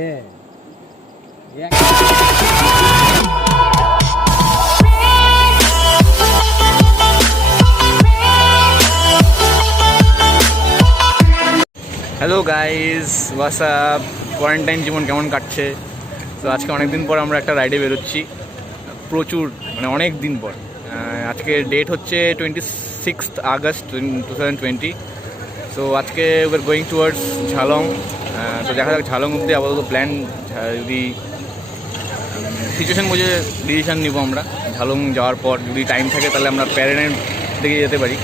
Hello guys, WhatsApp. Quarantine জীবন কেমন কাটছে? তো আজকে অনেক দিন পর আমরা একটা রাইডে বেরোচ্ছি, প্রচুর মানে অনেক দিন পর। আজকে ডেট হচ্ছে 26 আগস্ট 2020। সো আজকে we are going towards Jhalong. তো দেখা যাক ঝালং অব্দি আপাতত প্ল্যান, যদি সিচুয়েশন বুঝে ডিসিশান নিব আমরা। ঝালং যাওয়ার পর যদি টাইম থাকে তাহলে আমরা প্যারাডাইম দিকে যেতে পারি।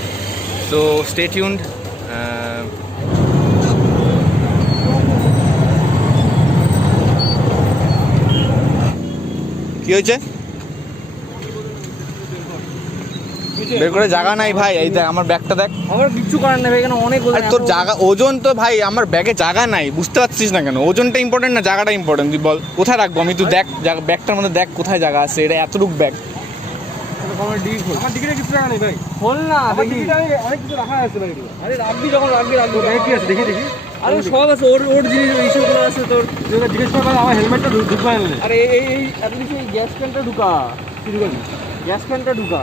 So stay tuned. কি হয়েছে? বের করে জায়গা নাই ভাই। এই দেখ আমার ব্যাগটা দেখ। আমার কিচ্ছু করার নেই এখানে, অনেক তোর জায়গা ওজন তো ভাই আমার ব্যাগে জায়গা নাই, বুঝতে পারছিস না কেন? ওজনটা ইম্পর্টেন্ট না জায়গাটা ইম্পর্টেন্ট? তুই বল কোথায় রাখবো আমি? তুই দেখ ব্যাগটার মধ্যে দেখ কোথায় জায়গা আছে। এটা এতটুক ব্যাগ। আমার টিকিটে কিছু জায়গা নেই ভাই। খোল না, দেখি অনেক কিছু রাখা আছে ভাই। আরে রাখবি যখন রাখবি কি আছে দেখি। আরে সব আছে, ওর জিনিস ইস্যুগুলো আছে। তোর জিজ্ঞেস করবে আমার হেলমেটটা ঢুকবা আনলে। আরে এই অ্যাটলিস্ট এই গ্যাস ক্যানটা ঢুকা, কি ঢুকাবি? গ্যাস ক্যানটা ঢুকা,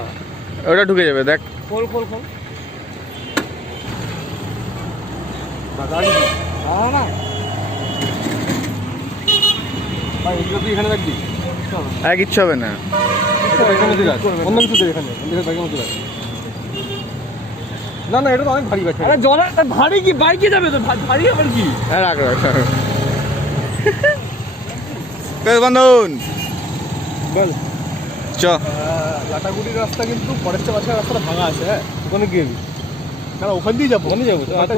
ওটা ঢুকে যাবে। দেখ খোল। গাড়ি না ভাই, এগুলো তুই এখানে রাখবি। আর কিচ্ছু হবে না। অন্য কিছু দেখ এখানে, না না এটা তো অনেক ভারী ব্যাগ। আরে জলের ভারী কি? বাইকে যাবে তো ভারী আবার কি? হ্যাঁ রাখ বন্ধন বল। চ লাটাগুড়ির রাস্তা কিন্তু ফরেস্টের পাশে রাস্তাটা ভাঙা আছে। হ্যাঁ ওখানে গিয়ে কারণ ওখান দিয়েই যাবো।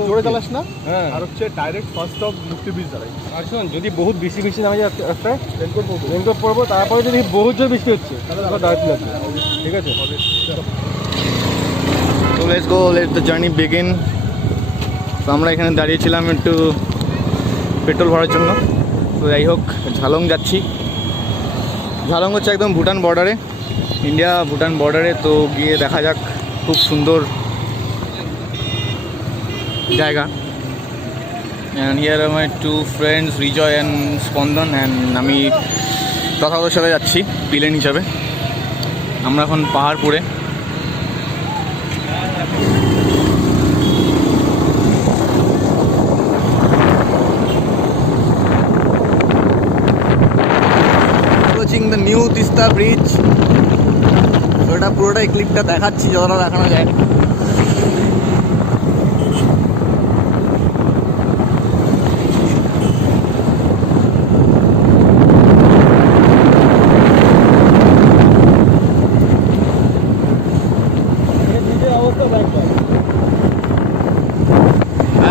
জোরে চালাস না। হ্যাঁ আর হচ্ছে ডাইরেক্ট ফার্স্ট স্টপ মুক্তি ব্রিজ দাঁড়াই। আর শোন, যদি বহুত বৃষ্টি নামে যায় রাস্তায় রেনকোট পরবো। তারপরে যদি বহুত জোর বৃষ্টি হচ্ছে তাহলে দাঁড়াতে লাগবে। ঠিক আছে, তো let's go, let the journey begin. তো আমরা এখানে দাঁড়িয়েছিলাম একটু পেট্রোল ভরার জন্য। তো যাই হোক, ঝালং যাচ্ছি। ঝালং হচ্ছে একদম ভুটান বর্ডারে, ইন্ডিয়া ভুটান বর্ডারে। তো গিয়ে দেখা যাক, খুব সুন্দর জায়গা। And here are my two friends Rijoy and Spandan. And আমি তথাগত সাথে যাচ্ছি পিলেন হিসাবে। আমরা এখন পাহাড়পুরে। The new Teesta bridge. ওটা পুরোটাই ক্লিপটা দেখাচ্ছি যতটা দেখানো যায়।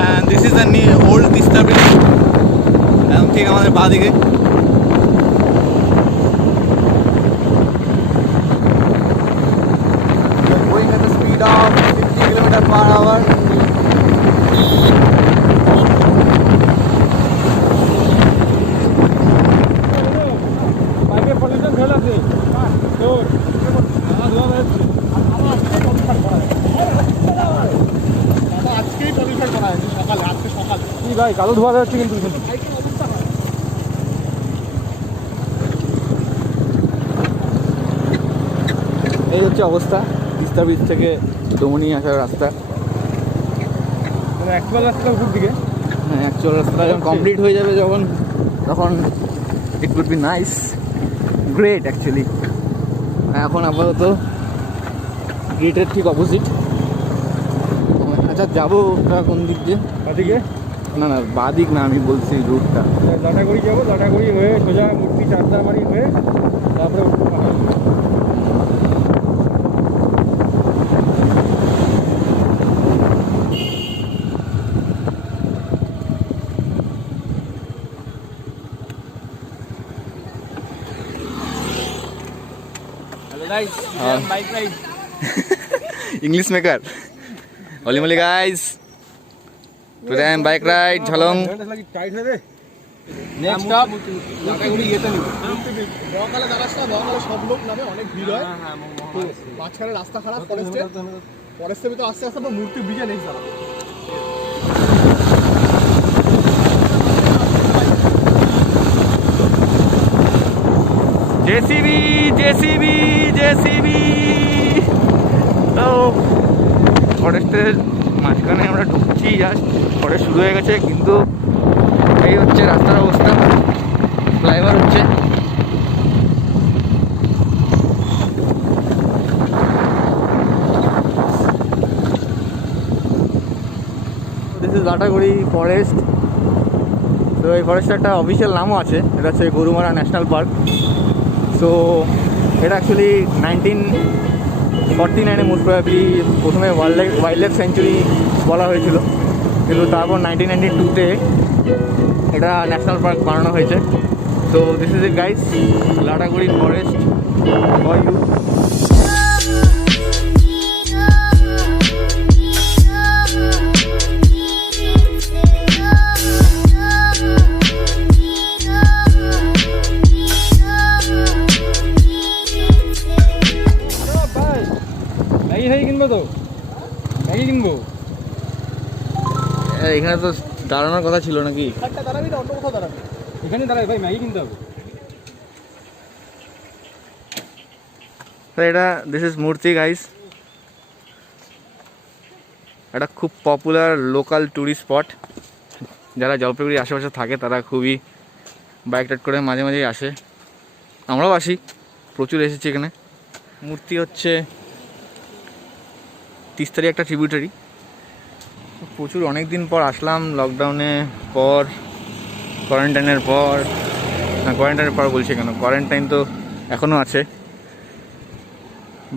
And this is the new old Tista Bridge. এখন ঠিক আমাদের বাঁ দিকে। Going at the speed of 50 km/h. বাইকে পলিউশন ফেলা আছে। তোর আজকেই পলিউশন করা হয়েছে সকালে। আজকে সকালে কি ভাই কালো ধোয়া যাচ্ছে কিন্তু। এই হচ্ছে অবস্থা তিস্তা ব্রিজ থেকে দমনি আসার রাস্তা। অ্যাকচুয়াল রাস্তা উপর দিকে। হ্যাঁ, অ্যাকচুয়াল রাস্তা যখন কমপ্লিট হয়ে যাবে তখন it would be nice, great actually. এখন আপাতত গেটের ঠিক অপোজিট। আচ্ছা যাবো কোন দিক দিয়ে? বাদিকে? না বাদিক না, আমি বলছি রুটটা। লাটাগুড়ি যাবো, লাটাগুড়ি হয়ে সোজা মূর্তি চারদারমারি হয়ে তারপরে bike ride. English maker. Holy guys. Today I am bike ride Jhalong. Next stop Lataguri যেতে নিব। মহাকালে জানাস না, মহাকালে সব লোক নামে, অনেক ভিড় হয়। হ্যাঁ মাঝখানে রাস্তা খারাপ, ফরেস্টের ভিতরে আস্তে আস্তে মূর্তি ব্রিজে নেক্সট দাঁড়াবো। JCB JCB JCB. তো ফরেস্টের মাঝখানে আমরা ঢুকছি, জাস্ট ফরেস্ট শুরু হয়ে গেছে, কিন্তু এই হচ্ছে রাস্তার অবস্থা। ফ্লাইওভার হচ্ছে, দিস ইজ লাটাগুড়ি ফরেস্ট। তো এই ফরেস্টের একটা অফিসিয়াল নামও আছে, এটা হচ্ছে গরুমারা ন্যাশনাল পার্ক। সো এটা অ্যাকচুয়ালি 1949-এ মোস্ট প্রবাবলি প্রথমে ওয়াইল্ড লাইফ সেঞ্চুরি বলা হয়েছিল, কিন্তু তারপর 1992-তে এটা ন্যাশনাল পার্ক বানানো হয়েছে। So this is it guys, Lataguri forest for you. Maggi কিনবো তো, ম্যাগি কিনবো। এখানে তো দাঁড়ানোর কথা ছিল নাকি? দাঁড়াবি না, অন্য কোথাও দাঁড়াবি? এখানে দাঁড়াবি ভাই, ম্যাগি কিনতে হবে। এটা দিস ইজ মূর্তি গাইস, এটা খুব পপুলার লোকাল ট্যুরিস্ট স্পট। যারা জলপাইগুড়ির আশেপাশে থাকে তারা খুবই বাইক রাইড করে মাঝে মাঝেই আসে, আমরাও আসি, প্রচুর এসেছি এখানে। মূর্তি হচ্ছে তিস্তারি একটা ট্রিবিউটারি। প্রচুর অনেক দিন পর আসলাম, লকডাউনে পর, কোয়ারেন্টাইনের পর। না, কোয়ারেন্টাইনের পর বলছি কেন, কোয়ারেন্টাইন তো এখনও আছে,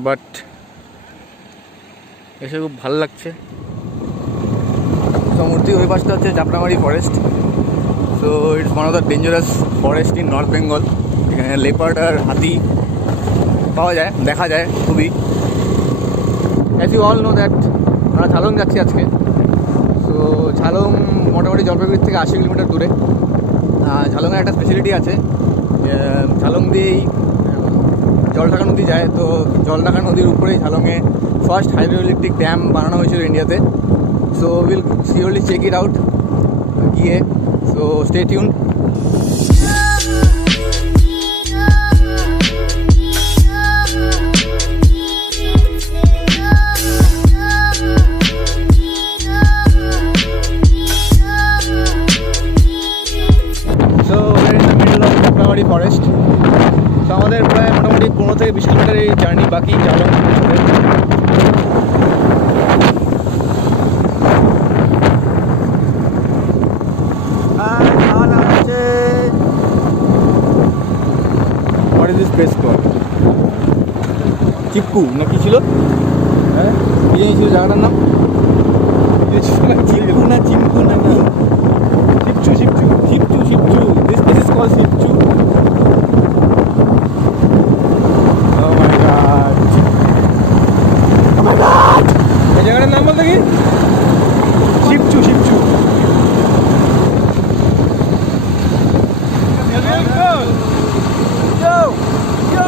বাট এসে খুব ভালো লাগছে। তো মূর্তি ওই পাশটা হচ্ছে Chapramari forest. So it's one of the dangerous forest in north Bengal. এখানে লেপার্ড আর হাতি পাওয়া যায়, দেখা যায় খুবই। As you all know that আমরা ঝালং যাচ্ছি আজকে। সো ঝালং মোটামুটি জলপাইগুড়ি থেকে 80 কিলোমিটার দূরে। ঝালংয়ের একটা স্পেশালিটি আছে, ঝালং দিয়েই জলঢাকা নদী যায়। তো জলঢাকা নদীর উপরেই ঝালংয়ে ফার্স্ট হাইড্রো ইলেকট্রিক ড্যাম বানানো হয়েছিল ইন্ডিয়াতে। So will surely check it out গিয়ে। So stay tuned. ফরেস্ট। তো আমাদের প্রায় মোটামুটি 15 থেকে 20 কিলোমিটার এই জার্নি বাকি Jhalong. What is this place call? চিপকু না কি ছিল? হ্যাঁ, কি জানি ছিল জায়গাটার নাম? চিপকু না চিমকু না কি? Sibchu Sibchu Sibchu Sibchu. This place is call Sibchu. Oh my god! Oh my god! এই জায়গাটার নাম বলতে কি? শিবচু শিবচু। Yo! Yo!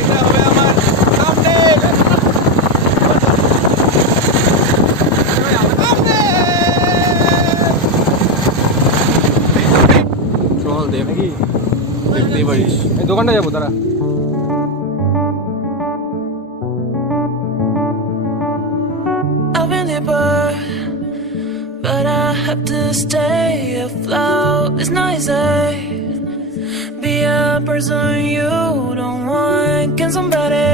এটা হবে আমার সামনে। চল দে নাকি দেখতেই পারিস। এই দোকানটা যাবো তারা। I've been there, but I have to stay afloat. It's not easy. Be a person you don't want. Can somebody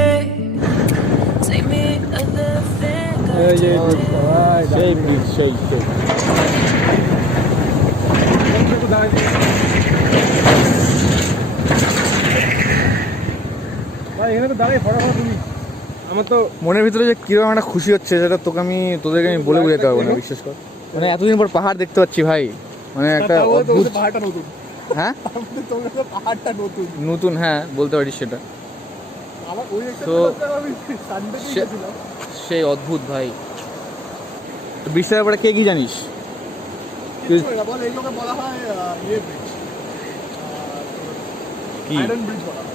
take me at the fingertips? সেই প্লিজ সেই সেই। ভাই এখানে তো দাঁড়াই ফটাফট তুমি। আমার তো মনের ভিতরে যে কিরকম একটা খুশি হচ্ছে সেটা তোদেরকে আমি বলে বোঝাতে পারবো না, বিশ্বাস কর। মানে এতদিন পর পাহাড় দেখতে পাচ্ছি ভাই, মানে একটা অদ্ভুত। পাহাড়টা নতুন। হ্যাঁ পাহাড়টা নতুন নতুন, হ্যাঁ বলতে পারিস সেটা। আমার ওই তো সেই অদ্ভুত ভাই। তো বিশ্বের ব্যাপারে কে কি জানিস? বল এইগুলোকে বলা হয় ব্রিজ, কি আয়রন ব্রিজ বলা হয়।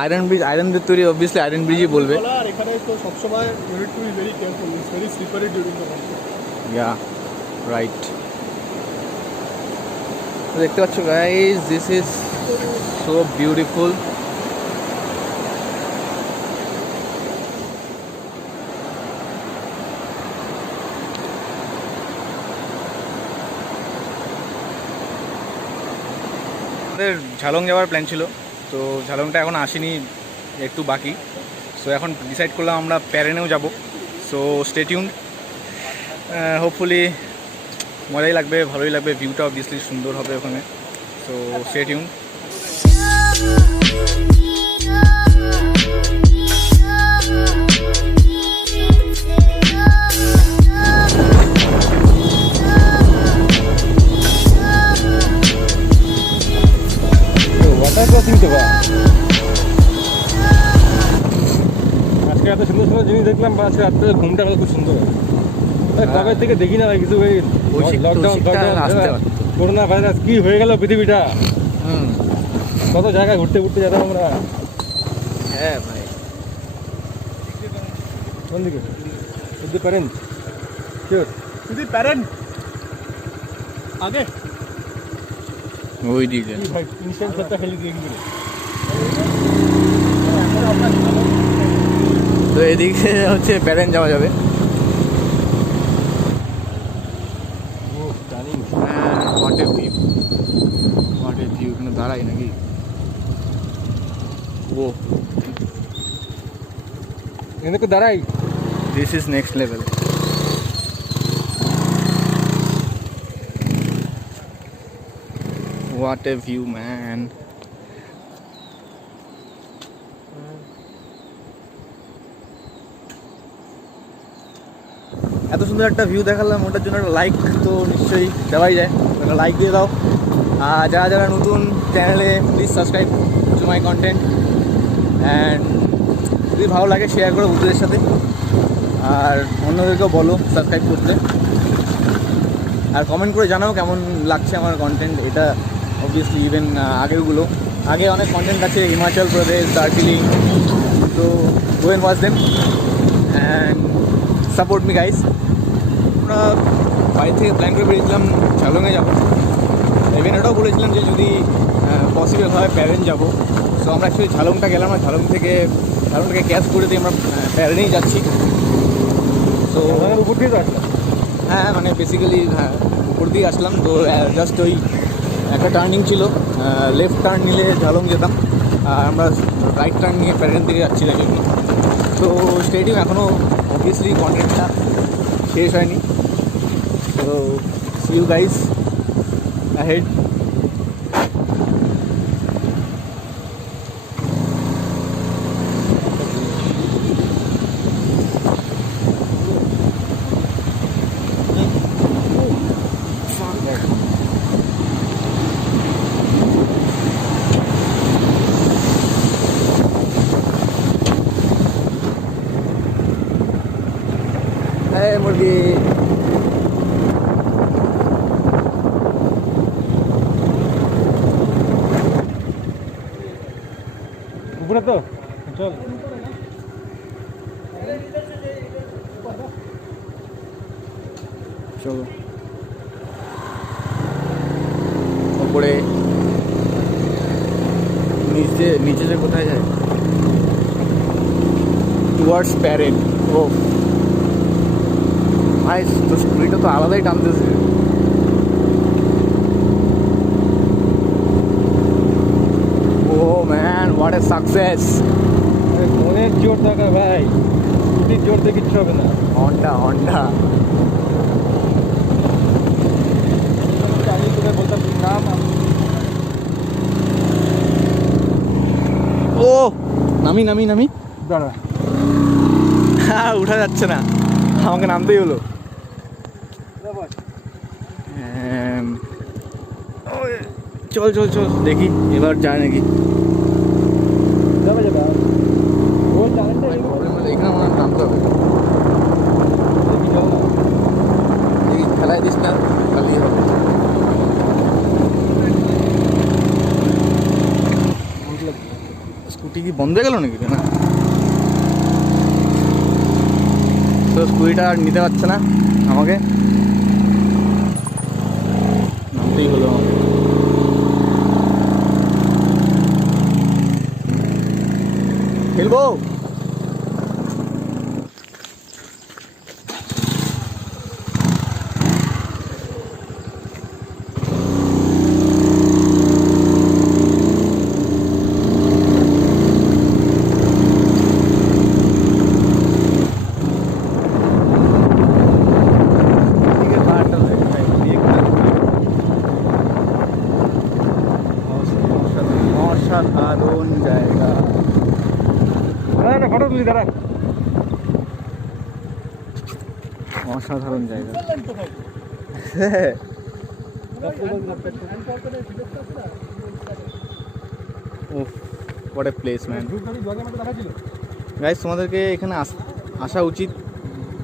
আয়রন ব্রিজ, আয়রনদের তৈরি, অবভিয়াসলি আয়রন ব্রিজই বলবে। আর এখানে তো সবসময় you need to be very careful, it's very slippery during the monsoon. Yeah right. দেখতে পাচ্ছ guys, this is so beautiful. আমাদের ঝালং যাওয়ার প্ল্যান ছিল, তো ঝালংটা এখন আসেনি, একটু বাকি। সো এখন ডিসাইড করলাম আমরা প্যারেনেও যাব। সো স্টে টিউনড, হোপফুলি মজাই লাগবে, ভালোই লাগবে, ভিউটা অবভিয়াসলি সুন্দর হবে ওখানে। So stay tuned. Water crossing তো বা আজকে এত সুন্দর সুন্দর জিনিস দেখলাম, বা আজকে রাত্রে ঘুমটা গেল খুব সুন্দর। কবে থেকে দেখি না ভাই কিছু, ওই লকডাউন করোনা ভাইরাস কি হয়ে গেল পৃথিবীটা। কত জায়গায় ঘুরতে ঘুরতে যেতাম আমরা। হ্যাঁ ভাই, কোন দিকে যদি পারেন শিওর যদি পারেন আগে ওই দিকে ভাই ইনস্ট্যান্ট সবটা খেলে দিয়ে গেল। তো এদিকে হচ্ছে প্যারেন যাওয়া যাবে। হ্যাঁ, what a view, what a view. এখানে দাঁড়াই নাকি? ও, এখানে তো দাঁড়াই। This is next level. What a view man. এত সুন্দর একটা ভিউ দেখালাম, ওটার জন্য একটা লাইক তো নিশ্চয়ই দেওয়াই যায়। একটা লাইক দিয়ে দাও। আর যারা যারা নতুন চ্যানেলে, please subscribe to my content. And যদি ভালো লাগে শেয়ার করো বন্ধুদের সাথে, আর অন্যদেরকেও বলো সাবস্ক্রাইব করতে। আর কমেন্ট করে জানাও কেমন লাগছে আমার কন্টেন্ট। এটা অবভিয়াসলি ইভেন আগেরগুলো, আগে অনেক কন্টেন্ট আছে, হিমাচল প্রদেশ, দার্জিলিং। তো go and watch them and support me guys. আমরা বাড়ি থেকে প্ল্যান করে বেরিয়েছিলাম ঝালংয়ে যাবো। ইভেন এটাও বলেছিলাম যে যদি পসিবল হয় প্যারেন যাবো। সো আমরা অ্যাকচুয়ালি ঝালংটা গেলাম, আর ঝালংটাকে ক্যাচ করে দিয়ে আমরা প্যারেনেই যাচ্ছি। তো উপর দিয়ে তো আসলাম। হ্যাঁ, মানে বেসিক্যালি হ্যাঁ উপর দিয়ে আসলাম। তো জাস্ট ওই একটা টার্নিং ছিল, লেফট টার্ন নিলে ঝালং যেতাম, আর আমরা রাইট টার্ন নিয়ে প্যারেন দিকে যাচ্ছি দেখি। তো স্টেডিয়াম এখনও অবভিয়াসলি কন্টেন্টটা শেষ হয়নি। তো see you guys ahead. Hey মুরগি, উপরে তো চল। চলো উপরে। নিচে যে কোথায় যায়? টুয়ার্ডস প্যারেন। ও ভাই, তো স্কুটিটা তো আলাদাই টানতেছে। ও ম্যান, হোয়াট এ সাকসেস। মনের জোর থাকা ভাই, স্কুটির জোর দিয়ে কিচ্ছু হবে না। হন্ডা আমি তোকে বলতাম নাম। ও নামি দাঁড়া, হ্যাঁ, উঠা যাচ্ছে না, আমাকে নামতেই হলো। চল দেখি এবার যায় নাকি। এখানে আমার নামতে হবে। দেখি খেলায় দিস না, খালি হবে। স্কুটি কি বন্ধ হয়ে গেল নাকি? না, তো স্কুটিটা আর নিতে পারছে না, আমাকে নামতেই হলো। খেলবো। অসাধারণ জায়গা। ফটো তুলি দাঁড়া। অসাধারণ জায়গা। What a place man. Guys, তোমাদেরকে এখানে আসা উচিত,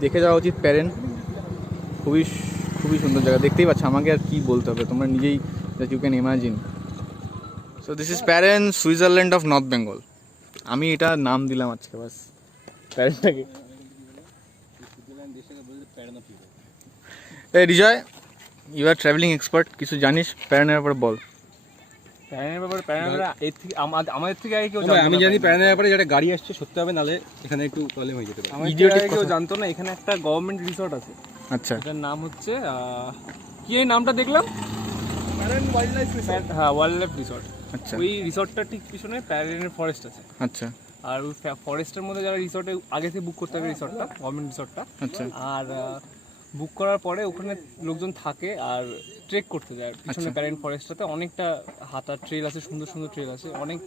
দেখে যাওয়া উচিত প্যারেন। খুবই খুবই সুন্দর জায়গা, দেখতেই পাচ্ছ, আমাকে আর কি বলতে হবে, তোমরা নিজেই you can imagine. So this is Paren, Switzerland of North Bengal. আমি এটা নাম দিলাম আজকে বাস প্যারেনটাকে। এই Rijoy, you are travelling expert, কিছু জানিস প্যারেনের ব্যাপারে বল। আমাদের থেকে আগে কেউ আমি জানি প্যারেনের ব্যাপারে, যেটা গাড়ি আসছে সত্যি হবে, নালে এখানে একটু প্রবলেম হয়ে যেতে পারে। কেউ জানতো না এখানে একটা গভর্নমেন্ট রিসর্ট আছে। আচ্ছা, এটার নাম হচ্ছে কি এই নামটা দেখলাম, প্যারেন ওয়াইল্ড লাইফ রিসর্ট। হ্যাঁ, ওয়াইল্ড লাইফ রিসর্ট। আচ্ছা, ওই রিসর্টটা ঠিক পিছনে প্যারেনের ফরেস্ট আছে। আচ্ছা, আর ওই ফরেস্টের মধ্যে যারা রিসর্টে আগে থেকে বুক করতে হবে রিসর্টটা, গভর্নমেন্ট রিসর্টটা। আচ্ছা, আর বুক করার পরে ওখানে লোকজন থাকে আর ট্রেক করতে যায় পিছনে প্যারেন্ট ফরেস্টটাতে। অনেকটা হাঁটার ট্রেল আছে, সুন্দর সুন্দর ট্রেল আছে, অনেক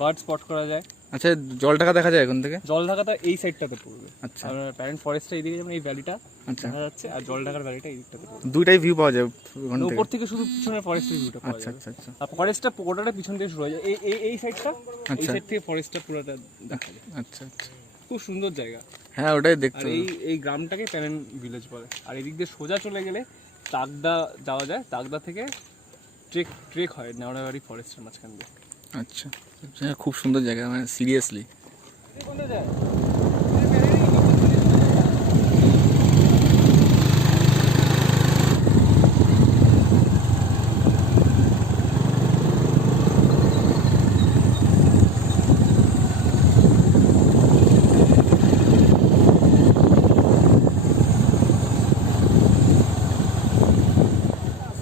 বার্ড স্পট করা যায়। আচ্ছা, জল ঢাকা দেখা যায় এখান থেকে? জল ঢাকাটা এই সাইডটাতে পড়বে। আচ্ছা, আর প্যারেন্ট ফরেস্টটা এইদিকে, যেমন এই ভ্যালিটা আচ্ছা দেখা যাচ্ছে, আর জল ঢাকার ভ্যালিটা এই দিকটাতে পড়বে। দুইটাই ভিউ পাওয়া যায় ওখান থেকে? উপর থেকে শুধু পিছনের ফরেস্টের ভিউটা পাওয়া আচ্ছা, যায়। আচ্ছা, আচ্ছা, আর ফরেস্টটা পুরোটা পিছন থেকে শুরু হয়ে যায়, এই সাইডটা, এই আচ্ছা, সাইড থেকে ফরেস্টটা পুরোটা দেখা যায়। আচ্ছা, আচ্ছা, খুব সুন্দর জায়গা। হ্যাঁ ওটাই আর দেখতে। এই গ্রামটাকে প্যারেন ভিলেজ বলে। আর এদিক দিয়ে সোজা চলে গেলে তাগদা যাওয়া যায়, তাগদা থেকে ট্রেক হয় নেওড়াবাড়ি ফরেস্টের মাঝখান দিয়ে। আচ্ছা, খুব সুন্দর জায়গা, মানে সিরিয়াসলি।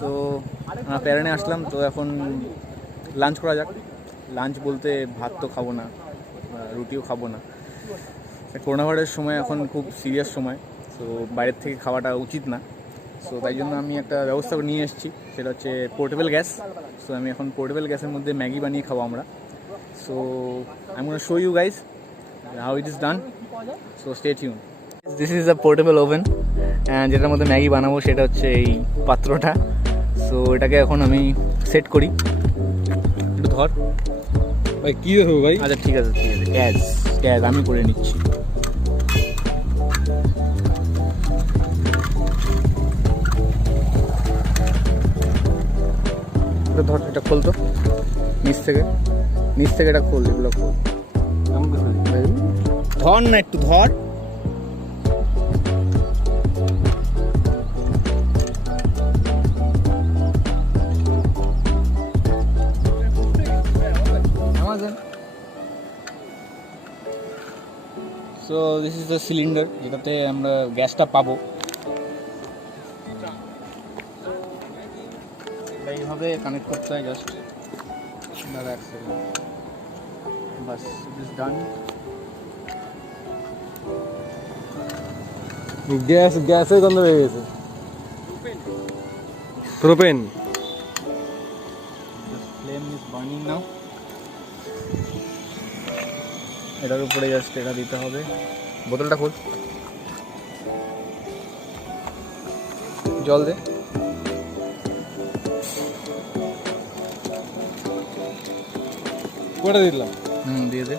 তো আমরা প্যারেনে আসলাম, তো এখন লাঞ্চ করা যাক। লাঞ্চ বলতে ভাত তো খাবো না, রুটিও খাবো না। করোনা ভাইরাসের সময় এখন খুব সিরিয়াস সময়, সো বাইরের থেকে খাওয়াটা উচিত না। সো তাই জন্য আমি একটা ব্যবস্থা করে নিয়ে এসেছি, সেটা হচ্ছে পোর্টেবল গ্যাস। সো আমি এখন পোর্টেবল গ্যাসের মধ্যে ম্যাগি বানিয়ে খাবো আমরা। So I am gonna show you guys how it is done, so stay tune. This is a portable oven, যেটার মধ্যে ম্যাগি বানাবো, সেটা হচ্ছে এই পাত্রটা। সো এটাকে এখন আমি সেট করি। একটু ধর ভাই, কি দেখো ভাই? আচ্ছা ঠিক আছে, ঠিক আছে, গ্যাস গ্যাস আমি করে নিচ্ছি। ধর, এটা খোল তো নিচ থেকে এটা খোল, এগুলো খোল। ধর না, একটু ধর। So this is the cylinder, যেটাতে আমরা গ্যাসটা পাবো। এইভাবে কানেক্ট করতে হয়, জাস্ট দাঁড়া এক সেকেন্ড, বাস ইট ইজ ডান। গ্যাসের গন্ধ হয়ে গেছে। প্রোপেন। ফ্লেম ইজ বার্নিং নাও। এটার উপরে জাস্ট এটা দিতে হবে। বোতলটা খোল, জল দে। কোটা দিলাম। দিয়ে দে,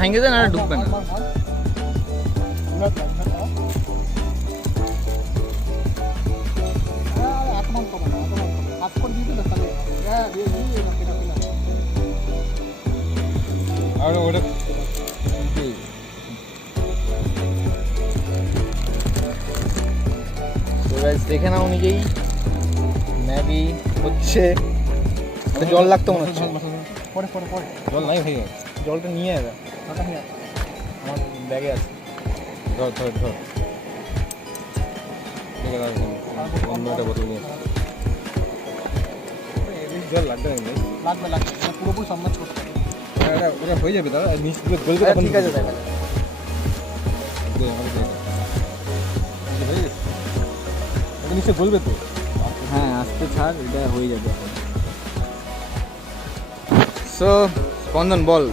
ভাঙে দে না, ঢুকবে না। আর ওটা দেখে নাও নিজেই, ম্যাগি হচ্ছে। জল লাগতো মনে হচ্ছে। পরে পরে পরে জল নাই ভাই, জলটা নিয়ে যাবে আমার ব্যাগে আছে। ধর ধর ধর অন্য একটা বোতল নিয়ে জল লাগবে না লাগবে লাগবে পুরোপুরি সম্মান করতে হবে। ওটা হয়ে যাবে দাদা নিচ দিয়ে গলবে তখন ঠিক আছে দেখা যাবে। দে, আমাকে দে। হয়ে গেছে ওটা নিচে গলবে তো হ্যাঁ আস্তে ছাড়, এটা হয়ে যাবে এখন। So, Spandan, ball.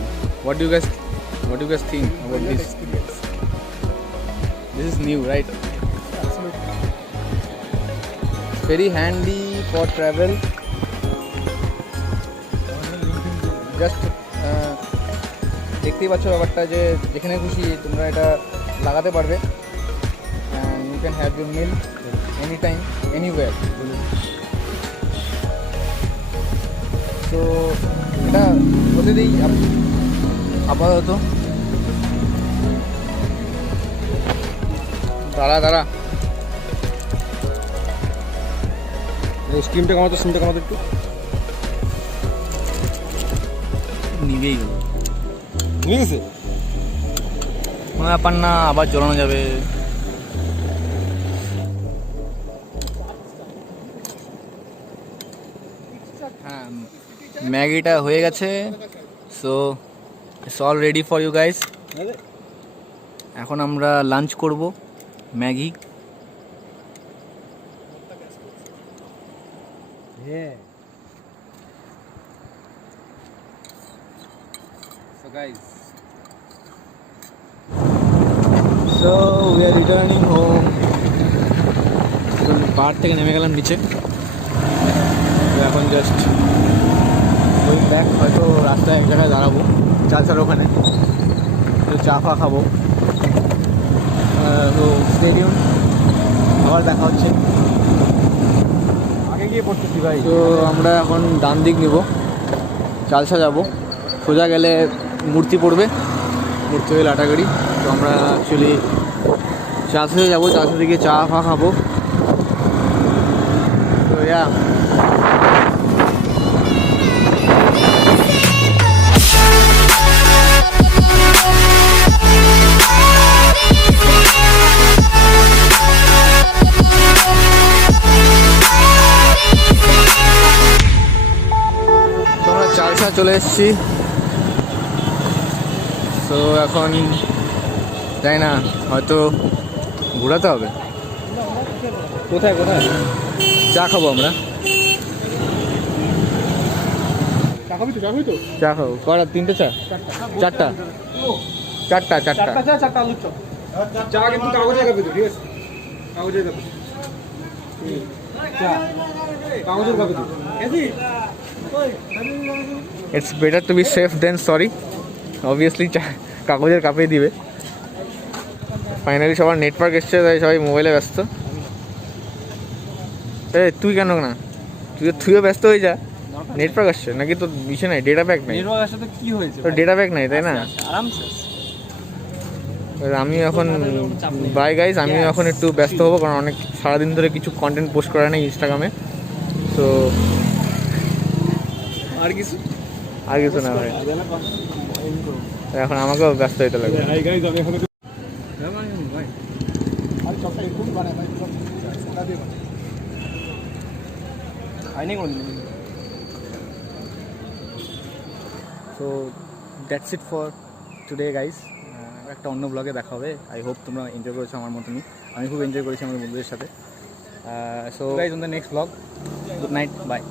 What do you guys think about this? This is new, right? It's very handy for travel. Just দেখতেই পাচ্ছ ব্যাপারটা যে যেখানে খুশি তোমরা এটা লাগাতে পারবে, and you can have your meal anytime, anywhere. তো এটা বলে দিই আপাতত। দাঁড়া স্টিমটা কমাতো একটু নিবেই গেল, নিয়ে গেছে কোনো ব্যাপার না, আবার জ্বলানো যাবে। হ্যাঁ, ম্যাগিটা হয়ে গেছে। So it's all ready for you guys. এখন আমরা লাঞ্চ করব ম্যাগি। হ্যাঁ So guys, we are returning home. পাহাড় থেকে নেমে গেলাম নিচে, তো এখন জাস্ট গোয়িং ব্যাক। হয়তো রাস্তায় এক জায়গায় দাঁড়াবো চালসার ওখানে, তো চা ফা খাবো। তো স্টেডিয়াম আবার দেখা হচ্ছে। আগে গিয়ে পড়তেছি ভাই তো আমরা এখন ডান দিক নিব, চালসা যাব। সোজা গেলে মূর্তি পড়বে, মূর্তি হয়ে লাটাগাড়ি। তো আমরা অ্যাকচুয়ালি চালসাতে যাবো, চালসা থেকে চা ফা খাবো। তো ইয়া আমরা চালসা চলে এসেছি। তো এখন যাই না, হয়তো ঘোরাতে হবে। কোথায় চা খাবো আমরা, চা খাবি তো চা খাবো। কটা? তিনটে চা? চারটা চারটা আলুর চপ চা কিন্তু কাগজে খাবি তো, ঠিক আছে কাগজে খাবি চা কাগজের খাবি তো it's better to be safe than sorry. Obviously কাগজের কাপেই দিবে। ফাইনালি সবার নেটওয়ার্ক এসছে, তাই সবাই মোবাইলে ব্যস্ত। তুই কেন না? তুইও ব্যস্ত হয়ে যা। নেটওয়ার্ক আসছে নাকি? তোর বিষয় নাই, ডেটা প্যাক নাই। নেটওয়ার্কের সাথে কি হয়েছে তোর ডেটা প্যাক নাই, তাই না? আরামসে আমি এখন বাই গাইস, আমি এখন একটু ব্যস্ত হবো, কারণ অনেক সারাদিন ধরে কিছু কন্টেন্ট পোস্ট করা নেই ইনস্টাগ্রামে। তো আর কিছু না ভাই, এখন আমাকেও ব্যস্ত হইতে লাগবে। হাই গাইস, আমি এখন আর চপটা একটু বানায় ভাই, সোডা দিয়ে বানায়। আইনি কোন so that's it for today guys. একটা অন্য ব্লগে দেখা হবে। আই হোপ তোমরা এনজয় করেছো আমার মতনই। আমি খুব এনজয় করেছি আমার বন্ধুদের সাথে। So guys, on the next blog. Good night, by.